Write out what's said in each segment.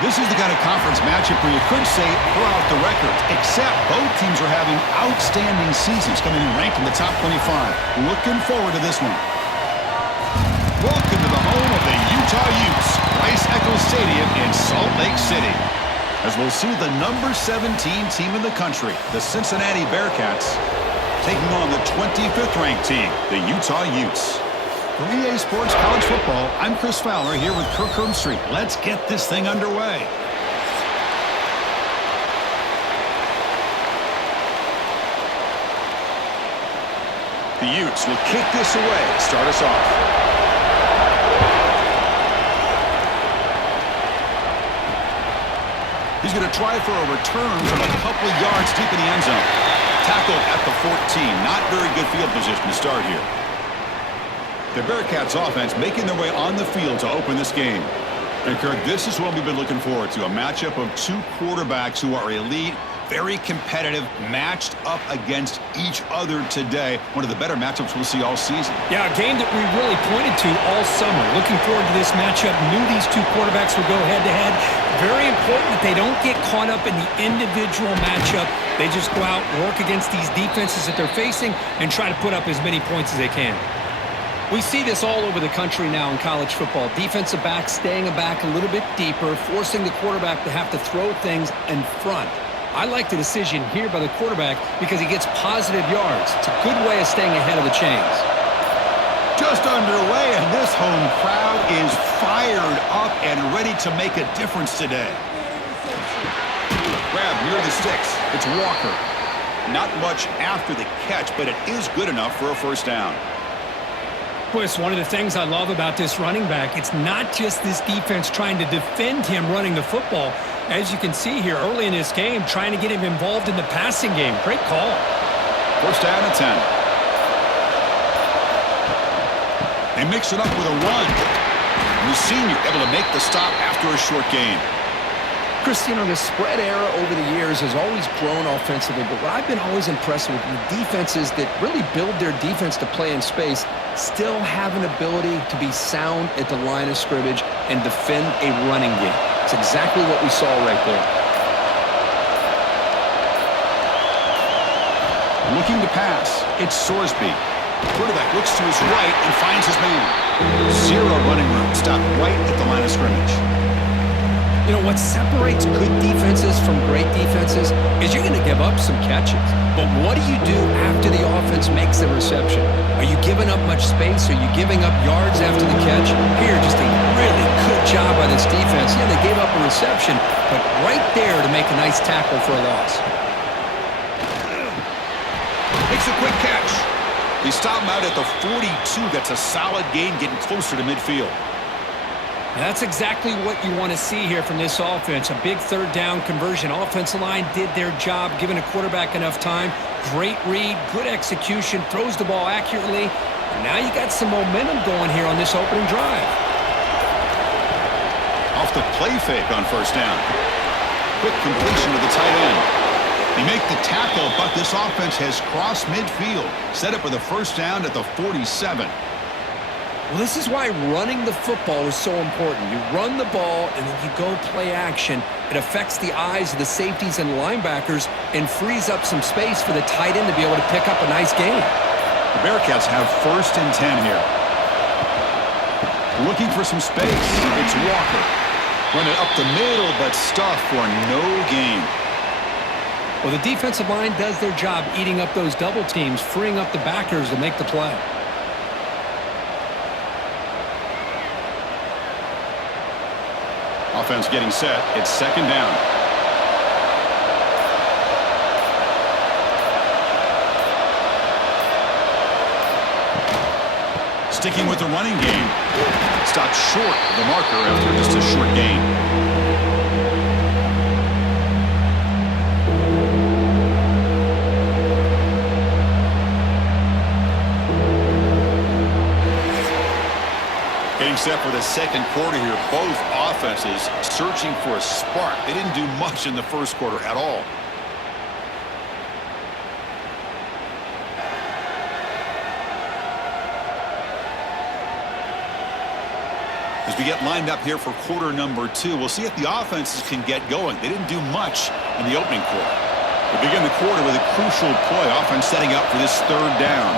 This is the kind of conference matchup where you could say throw out the records, except both teams are having outstanding seasons, coming in ranked in the top 25. Looking forward to this one. Welcome to the home of the Utah Utes, Rice-Eccles Stadium in Salt Lake City. As we'll see the number 17 team in the country, the Cincinnati Bearcats, taking on the 25th ranked team, the Utah Utes. For EA Sports College Football, I'm Chris Fowler here with Kirk Herbstreit. Let's get this thing underway. The Utes will kick this away to start us off. He's going to try for a return from a couple of yards deep in the end zone. Tackled at the 14. Not very good field position to start here. The Bearcats offense making their way on the field to open this game. And Kirk, this is what we've been looking forward to. A matchup of two quarterbacks who are elite, very competitive, matched up against each other today. One of the better matchups we'll see all season. Yeah, a game that we really pointed to all summer. Looking forward to this matchup. Knew these two quarterbacks would go head-to-head. Very important that they don't get caught up in the individual matchup. They just go out, work against these defenses that they're facing, and try to put up as many points as they can. We see this all over the country now in college football. Defensive backs staying back a little bit deeper, forcing the quarterback to have to throw things in front. I like the decision here by the quarterback because he gets positive yards. It's a good way of staying ahead of the chains. Just underway, and this home crowd is fired up and ready to make a difference today. Grab near the sticks. It's Walker. Not much after the catch, but it is good enough for a first down. Boy, it's one of the things I love about this running back. It's not just this defense trying to defend him running the football. As you can see here early in this game, trying to get him involved in the passing game. Great call. First down and 10. They mix it up with a run. And the senior able to make the stop after a short gain. Chris, you know, the spread era over the years has always grown offensively, but what I've been always impressed with the defenses that really build their defense to play in space still have an ability to be sound at the line of scrimmage and defend a running game. It's exactly what we saw right there. Looking to pass, it's Sorsby. Quarterback looks to his right and finds his man. Zero running room, stopped right at the line of scrimmage. You know, what separates good defenses from great defenses is you're going to give up some catches. But what do you do after the offense makes the reception? Are you giving up much space? Are you giving up yards after the catch? Here, just a really good job by this defense. Yeah, they gave up a reception, but right there to make a nice tackle for a loss. Makes a quick catch. They stop him out at the 42. That's a solid gain, getting closer to midfield. That's exactly what you want to see here from this offense. A big third down conversion. Offensive line did their job, giving a quarterback enough time. Great read, good execution, throws the ball accurately. And now you got some momentum going here on this opening drive. Off the play fake on first down. Quick completion to the tight end. They make the tackle, but this offense has crossed midfield. Set up with a first down at the 47. Well, this is why running the football is so important. You run the ball, and then you go play action. It affects the eyes of the safeties and linebackers and frees up some space for the tight end to be able to pick up a nice gain. The Bearcats have first and 10 here. Looking for some space. It's Walker. Running up the middle, but stuffed for no gain. Well, the defensive line does their job eating up those double teams, freeing up the backers to make the play. Offense getting set. It's second down. Sticking with the running game. Stopped short of the marker after just a short gain. Getting set for the second quarter here. Both offenses searching for a spark. They didn't do much in the first quarter at all. As we get lined up here for quarter number 2, we'll see if the offenses can get going. They didn't do much in the opening quarter. We begin the quarter with a crucial play. Offense setting up for this third down.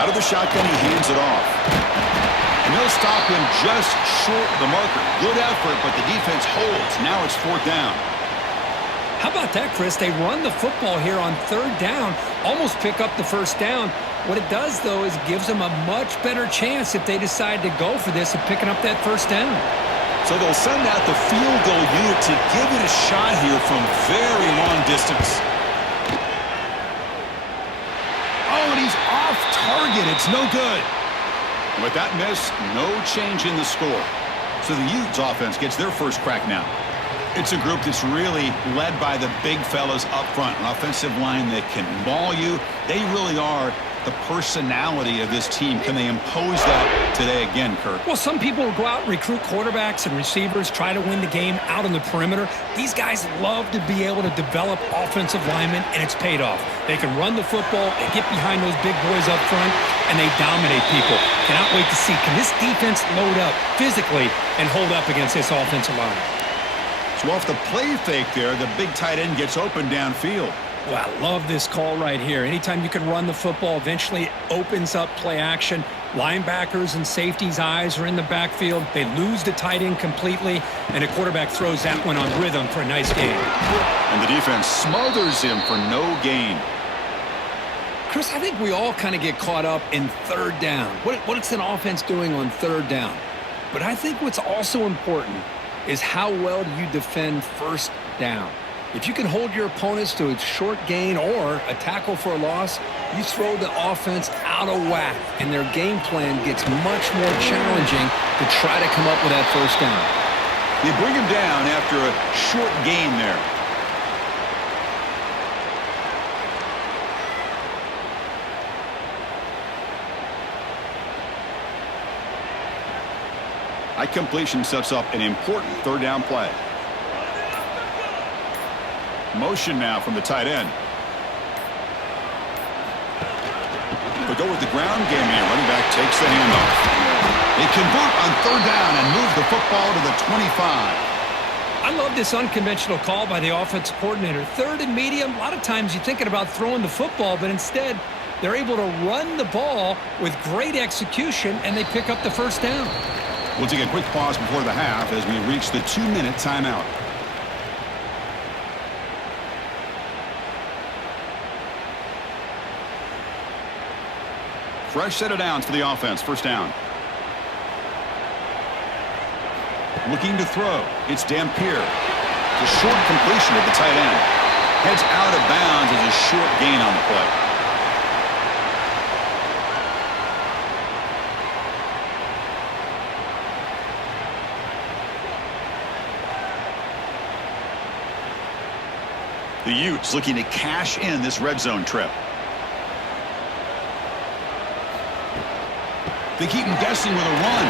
Out of the shotgun, he hands it off. And they'll stop him just short of the marker. Good effort, but the defense holds. Now it's fourth down. How about that, Chris? They run the football here on third down, almost pick up the first down. What it does, though, is it gives them a much better chance if they decide to go for this of picking up that first down. So they'll send out the field goal unit to give it a shot here from very long distance. Oh, and he's off target. It's no good. And with that miss, no change in the score. So the Utes offense gets their first crack now. It's a group that's really led by the big fellas up front. An offensive line that can maul you. They really are the personality of this team. Can they impose that today again, Kirk? Well, some people will go out and recruit quarterbacks and receivers, try to win the game out on the perimeter. These guys love to be able to develop offensive linemen, and it's paid off. They can run the football, they get behind those big boys up front, and they dominate people. Cannot wait to see, can this defense load up physically and hold up against this offensive line? So off the play fake there, the big tight end gets open downfield. Well, I love this call right here. Anytime you can run the football, eventually it opens up play action. Linebackers and safeties' eyes are in the backfield. They lose the tight end completely, and a quarterback throws that one on rhythm for a nice gain. And the defense smothers him for no gain. Chris, I think we all kind of get caught up in third down. What's an offense doing on third down? But I think what's also important is how well do you defend first down. If you can hold your opponents to a short gain or a tackle for a loss, you throw the offense out of whack, and their game plan gets much more challenging to try to come up with that first down. You bring him down after a short gain there. High completion sets up an important third down play. Motion now from the tight end. They'll go with the ground game here. Running back takes the handoff. They convert on third down and move the football to the 25. I love this unconventional call by the offensive coordinator. Third and medium, a lot of times you're thinking about throwing the football, but instead they're able to run the ball with great execution, and they pick up the first down. We'll take a quick pause before the half as we reach the 2-minute timeout. Fresh set of downs for the offense. First down. Looking to throw. It's Dampier. The short completion at the tight end. Heads out of bounds as a short gain on the play. The Utes looking to cash in this red zone trip. They keep him guessing with a run.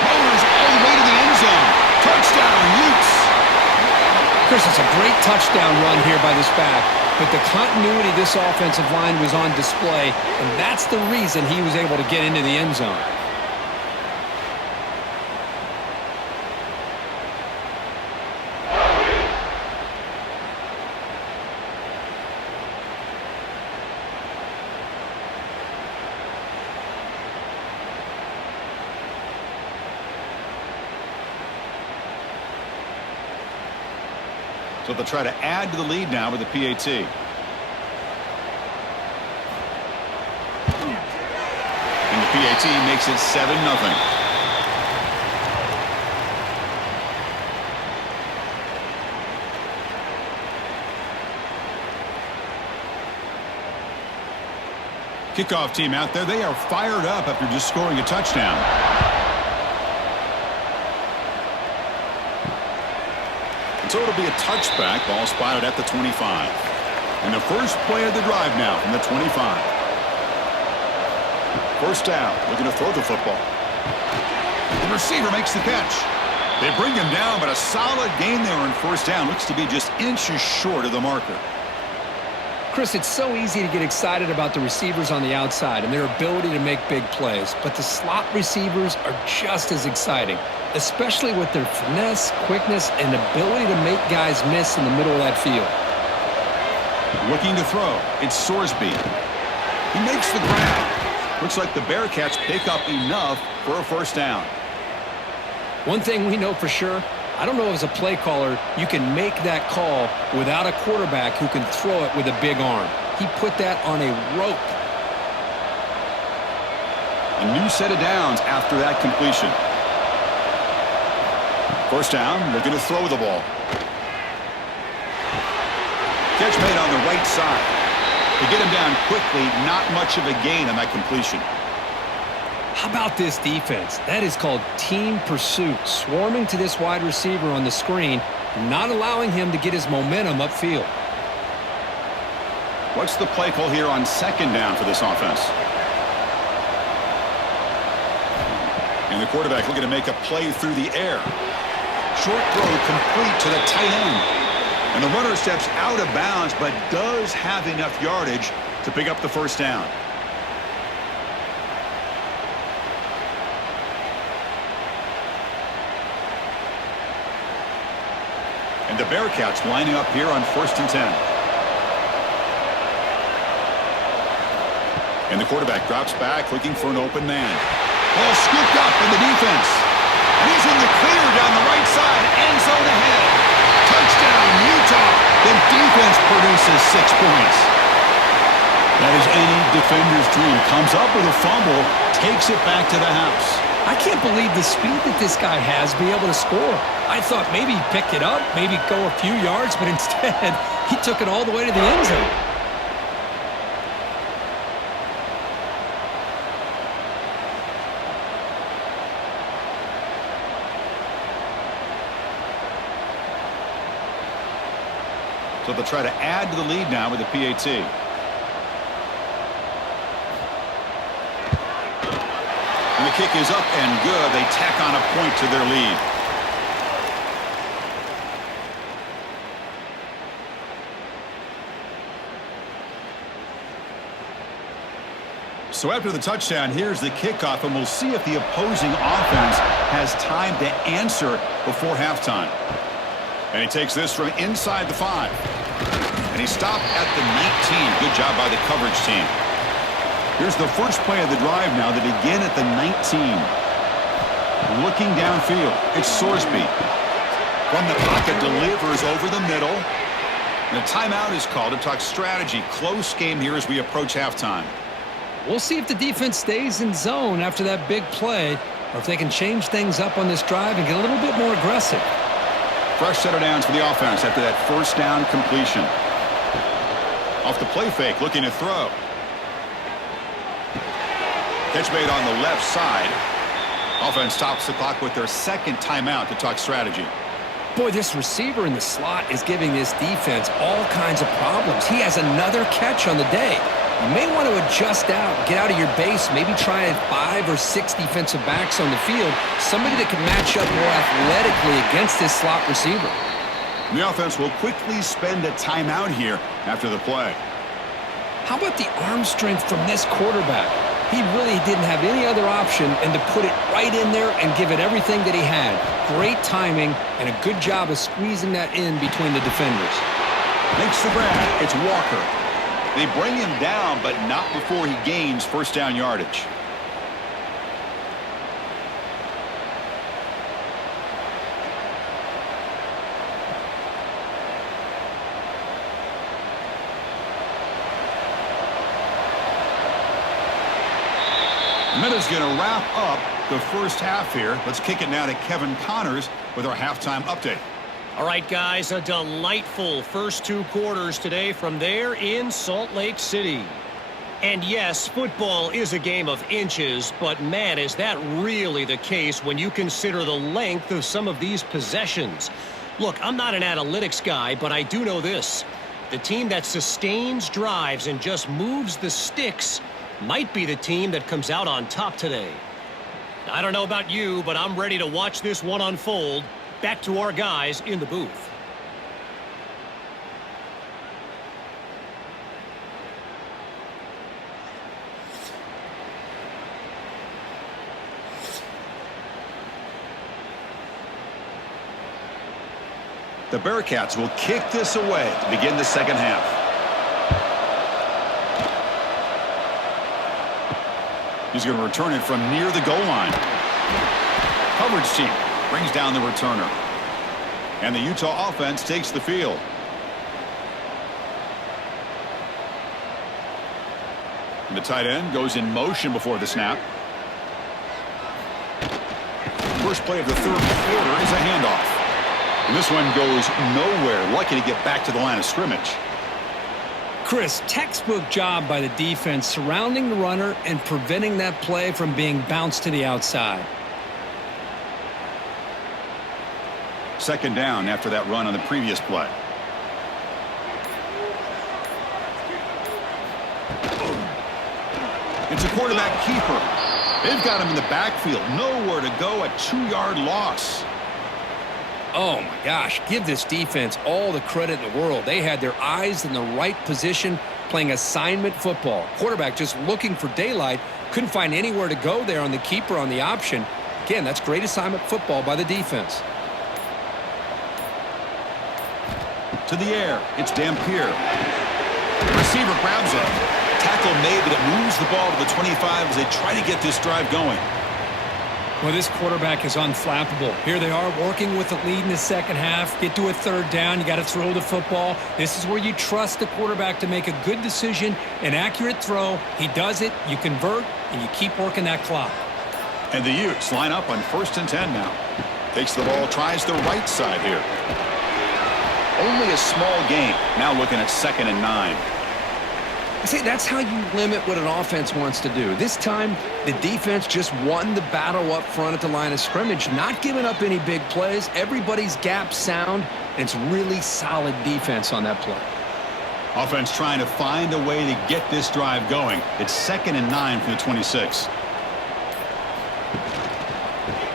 Rolls all the way to the end zone. Touchdown, Utes. Chris, it's a great touchdown run here by this back, but the continuity of this offensive line was on display, and that's the reason he was able to get into the end zone. So they'll try to add to the lead now with the PAT. And the PAT makes it 7-0. Kickoff team out there. They are fired up after just scoring a touchdown. So it'll be a touchback. Ball spotted at the 25. And the first play of the drive now from the 25. First down. Looking to throw the football. The receiver makes the catch. They bring him down, but a solid gain there on first down. Looks to be just inches short of the marker. Chris, it's so easy to get excited about the receivers on the outside and their ability to make big plays, but the slot receivers are just as exciting, especially with their finesse, quickness, and ability to make guys miss in the middle of that field. Looking to throw. It's Sorsby. He makes the grab. Looks like the Bearcats pick up enough for a first down. One thing we know for sure, I don't know as a play caller you can make that call without a quarterback who can throw it with a big arm. He put that on a rope. A new set of downs after that completion. First down, looking to throw the ball. Catch made on the right side. To get him down quickly, not much of a gain on that completion. How about this defense? That is called team pursuit. Swarming to this wide receiver on the screen, not allowing him to get his momentum upfield. What's the play call here on second down for this offense? And the quarterback looking to make a play through the air. Short throw complete to the tight end. And the runner steps out of bounds, but does have enough yardage to pick up the first down. And the Bearcats lining up here on 1st and 10. And the quarterback drops back looking for an open man. Ball scooped up in the defense. And he's in the clear down the right side. End zone ahead. Touchdown, Utah. The defense produces 6 points. That is any defender's dream. Comes up with a fumble, takes it back to the house. I can't believe the speed that this guy has to be able to score. I thought maybe he'd pick it up, maybe go a few yards, but instead he took it all the way to the end zone. So they'll try to add to the lead now with the PAT. And the kick is up and good. They tack on a point to their lead. So after the touchdown, here's the kickoff, and we'll see if the opposing offense has time to answer before halftime. And he takes this from inside the 5. And he stopped at the 19. Good job by the coverage team. Here's the first play of the drive now. They begin at the 19. Looking downfield, it's Sorsby. From the pocket, delivers over the middle. And a timeout is called to talk strategy. Close game here as we approach halftime. We'll see if the defense stays in zone after that big play, or if they can change things up on this drive and get a little bit more aggressive. Fresh set of downs for the offense after that first down completion. Off the play fake, looking to throw. Catch made on the left side. Offense stops the clock with their second timeout to talk strategy. Boy, this receiver in the slot is giving this defense all kinds of problems. He has another catch on the day. You may want to adjust out, get out of your base, maybe try 5 or 6 defensive backs on the field, somebody that can match up more athletically against this slot receiver. The offense will quickly spend a timeout here after the play. How about the arm strength from this quarterback? He really didn't have any other option and to put it right in there and give it everything that he had. Great timing and a good job of squeezing that in between the defenders. Makes the grab. It's Walker. They bring him down, but not before he gains first down yardage. Minutes going to wrap up the first half here. Let's kick it now to Kevin Connors with our halftime update. All right, guys, a delightful first 2 quarters today from there in Salt Lake City. And yes, football is a game of inches, but man, is that really the case when you consider the length of some of these possessions. Look, I'm not an analytics guy, but I do know this. The team that sustains drives and just moves the sticks might be the team that comes out on top today. I don't know about you, but I'm ready to watch this one unfold. Back to our guys in the booth. The Bearcats will kick this away to begin the second half. He's going to return it from near the goal line. Coverage team brings down the returner. And the Utah offense takes the field. And the tight end goes in motion before the snap. First play of the third quarter is a handoff. And this one goes nowhere. Lucky to get back to the line of scrimmage. Chris, textbook job by the defense surrounding the runner and preventing that play from being bounced to the outside. Second down after that run on the previous play. It's a quarterback keeper. They've got him in the backfield. Nowhere to go. A 2-yard loss. Oh, my gosh. Give this defense all the credit in the world. They had their eyes in the right position playing assignment football. Quarterback just looking for daylight. Couldn't find anywhere to go there on the keeper on the option. Again, that's great assignment football by the defense. To the air. It's Dampier. The receiver grabs it. Tackle made, but it moves the ball to the 25 as they try to get this drive going. Well, this quarterback is unflappable. Here they are working with the lead in the second half. Get to a third down. You got to throw the football. This is where you trust the quarterback to make a good decision, an accurate throw. He does it. You convert, and you keep working that clock. And the Utes line up on 1st and 10 now. Takes the ball, tries the right side here. Only a small gain. Now looking at 2nd and 9. I say that's how you limit what an offense wants to do. This time, the defense just won the battle up front at the line of scrimmage, not giving up any big plays. Everybody's gap sound, and it's really solid defense on that play. Offense trying to find a way to get this drive going. It's 2nd and 9 from the 26.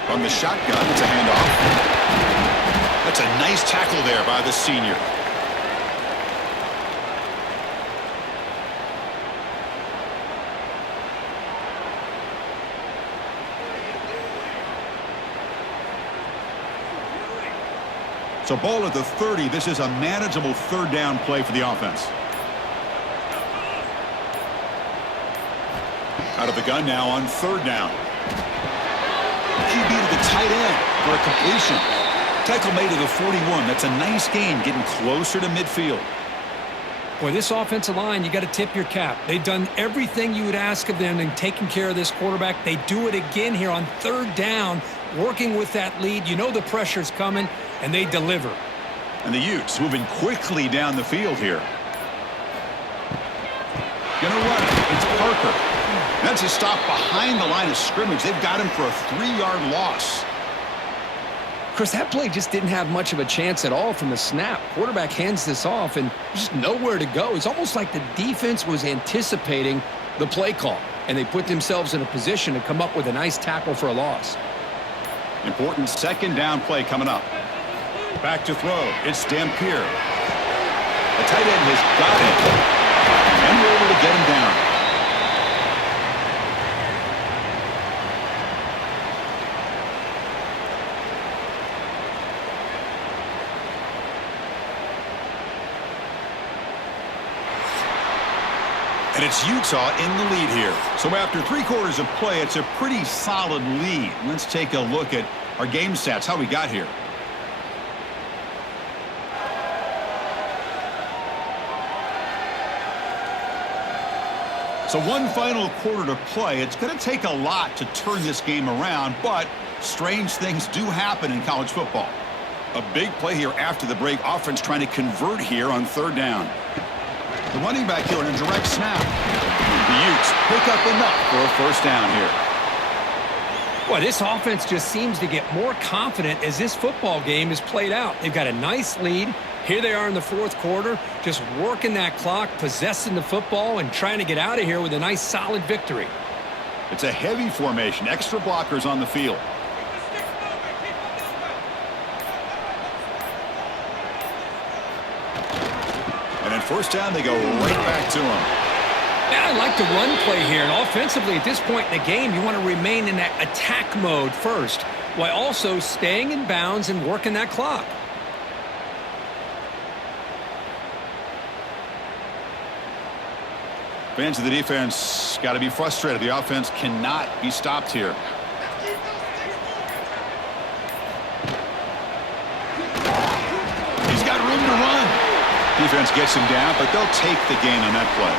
From the shotgun, it's a handoff. That's a nice tackle there by the senior. So ball at the 30. This is a manageable third down play for the offense. Out of the gun now on 3rd down. QB to the tight end for a completion. Tackle made to the 41. That's a nice gain, getting closer to midfield. Boy, this offensive line, you got to tip your cap. They've done everything you would ask of them in taking care of this quarterback. They do it again here on 3rd down, working with that lead. You know the pressure's coming, and they deliver. And the Utes moving quickly down the field here. Gonna run it. It's Parker. That's a stop behind the line of scrimmage. They've got him for a 3-yard loss. Chris, that play just didn't have much of a chance at all from the snap. Quarterback hands this off, and just nowhere to go. It's almost like the defense was anticipating the play call, and they put themselves in a position to come up with a nice tackle for a loss. Important 2nd down play coming up. Back to throw. It's Dampier. The tight end has got it. And we're able to get him down. And it's Utah in the lead here. So after 3 quarters of play, it's a pretty solid lead. Let's take a look at our game stats, how we got here. So 1 final quarter to play. It's going to take a lot to turn this game around, but strange things do happen in college football. A big play here after the break. Offense trying to convert here on 3rd down. The running back here in a direct snap. The Utes pick up enough for a 1st down here. Well, this offense just seems to get more confident as this football game is played out. They've got a nice lead. Here they are in the 4th quarter, just working that clock, possessing the football, and trying to get out of here with a nice, solid victory. It's a heavy formation. Extra blockers on the field. And then 1st down, they go right back to him. Yeah, I like the run play here. And offensively, at this point in the game, you want to remain in that attack mode first, while also staying in bounds and working that clock. Fans of the defense got to be frustrated. The offense cannot be stopped here. He's got room to run. Defense gets him down, but they'll take the gain on that play.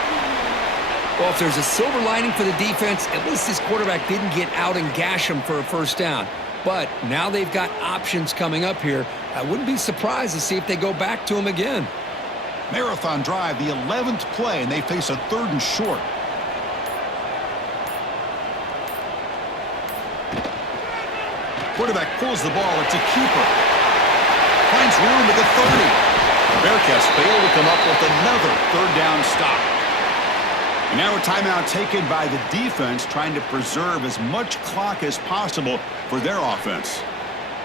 Well, if there's a silver lining for the defense, at least this quarterback didn't get out and gash him for a first down. But now they've got options coming up here. I wouldn't be surprised to see if they go back to him again. Marathon drive, the 11th play, and they face a 3rd and short. Quarterback pulls the ball. It's a keeper. Finds room at the 30. The Bearcats fail to come up with another 3rd down stop. And now a timeout taken by the defense, trying to preserve as much clock as possible for their offense.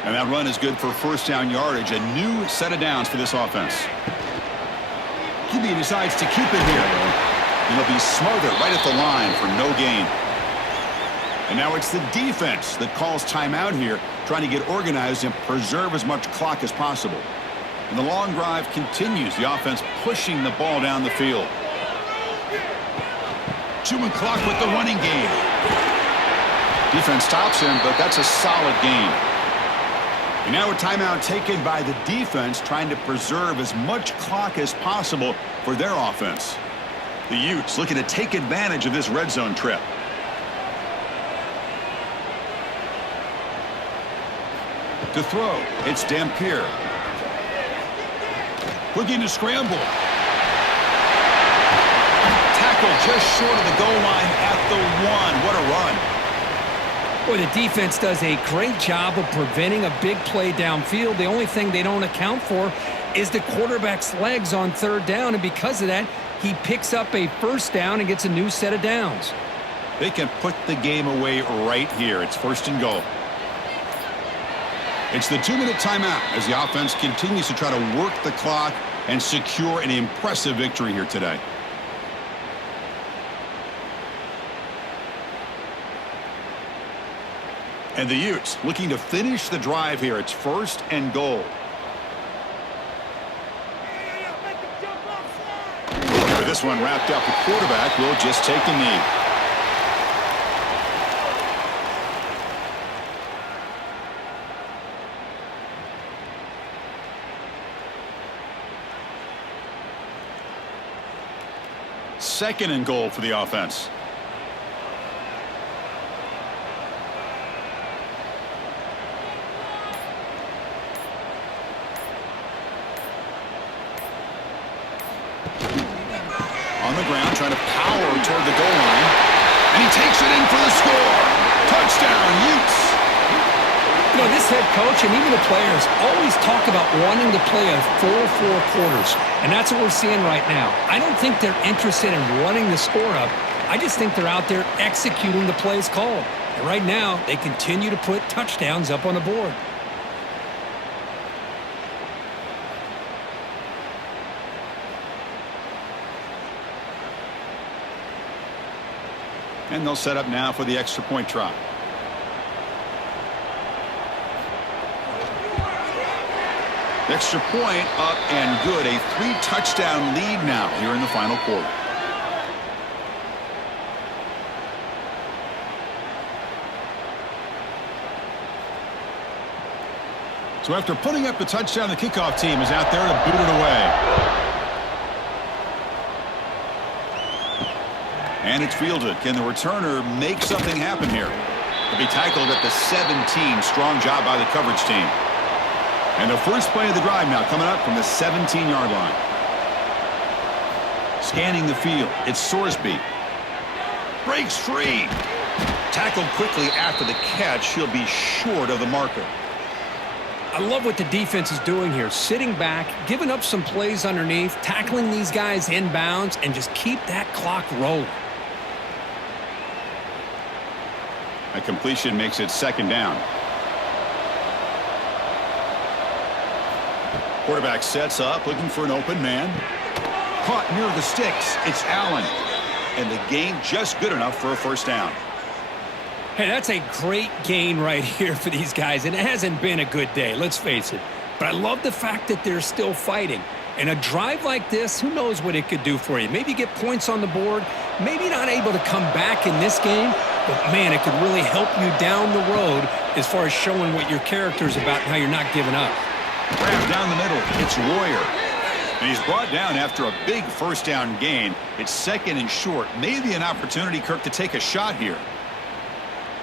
And that run is good for first down yardage, a new set of downs for this offense. QB decides to keep it here. And he'll be smothered right at the line for no gain. And now it's the defense that calls timeout here, trying to get organized and preserve as much clock as possible. And the long drive continues, the offense pushing the ball down the field. Chewing clock with the running game. Defense stops him, but that's a solid gain. And now a timeout taken by the defense, trying to preserve as much clock as possible for their offense. The Utes looking to take advantage of this red zone trip. To throw, it's Dampier. Looking to scramble. Tackle just short of the goal line at the 1. What a run. Boy, the defense does a great job of preventing a big play downfield. The only thing they don't account for is the quarterback's legs on 3rd down, and because of that, he picks up a first down and gets a new set of downs. They can put the game away right here. It's 1st and goal. It's the 2-minute timeout as the offense continues to try to work the clock and secure an impressive victory here today. And the Utes looking to finish the drive here. It's 1st and goal. With this one wrapped up, the quarterback will just take the knee. Second and goal for the offense. On the ground, trying to power toward the goal line. And he takes it in for the score. Touchdown, Utes. You know, this head coach and even the players always talk about wanting to play a full 4 quarters. And that's what we're seeing right now. I don't think they're interested in running the score up. I just think they're out there executing the plays called. And right now, they continue to put touchdowns up on the board. And they'll set up now for the extra point try. Extra point up and good. A 3-touchdown lead now here in the final quarter. So after putting up the touchdown, the kickoff team is out there to boot it away. And it's fielded. Can the returner make something happen here? He'll be tackled at the 17. Strong job by the coverage team. And the first play of the drive now coming up from the 17-yard line. Scanning the field, it's Sorsby. Breaks free. Tackled quickly after the catch. He'll be short of the marker. I love what the defense is doing here. Sitting back, giving up some plays underneath, tackling these guys inbounds, and just keep that clock rolling. A completion makes it 2nd down. Quarterback sets up, looking for an open man. Caught near the sticks. It's Allen. And the gain just good enough for a first down. Hey, that's a great gain right here for these guys, and it hasn't been a good day, let's face it. But I love the fact that they're still fighting. And a drive like this, who knows what it could do for you. Maybe get points on the board, maybe not able to come back in this game, but, man, it could really help you down the road as far as showing what your character is about and how you're not giving up. Grab down the middle. It's Royer. And he's brought down after a big first down gain. It's second and short. Maybe an opportunity, Kirk, to take a shot here.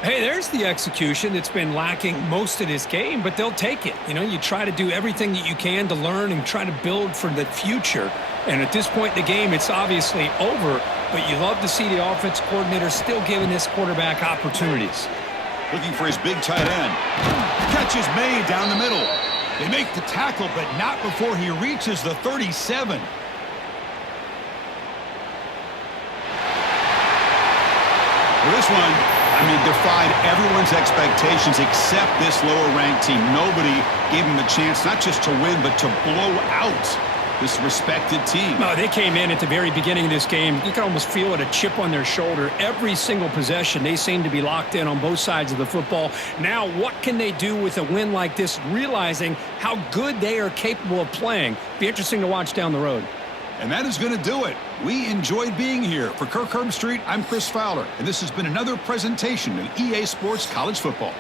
Hey, there's the execution that's been lacking most of this game, but they'll take it. You know, you try to do everything that you can to learn and try to build for the future. And at this point in the game, it's obviously over, but you love to see the offense coordinator still giving this quarterback opportunities. Looking for his big tight end. Catch is made down the middle. They make the tackle, but not before he reaches the 37. For this one, I mean, defied everyone's expectations except this lower-ranked team. Nobody gave them a chance not just to win, but to blow out this respected team. No, they came in at the very beginning of this game. You can almost feel it, a chip on their shoulder. Every single possession, they seem to be locked in on both sides of the football. Now, what can they do with a win like this, realizing how good they are capable of playing? Be interesting to watch down the road. And that is going to do it. We enjoyed being here. For Kirk Herbstreit, I'm Chris Fowler, and this has been another presentation of EA Sports College Football.